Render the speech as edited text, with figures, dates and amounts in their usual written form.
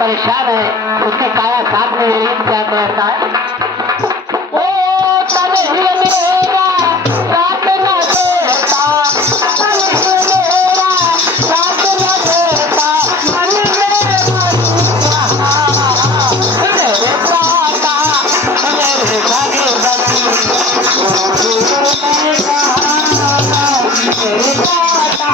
परेशान है, उसकी काया साथ में क्या कहता है? ओ तने ही मेरा साथ न देता, तने ही मेरा साथ न देता, मन में मरुआ मेरे दाता मेरे भगवती मेरे दाता मेरे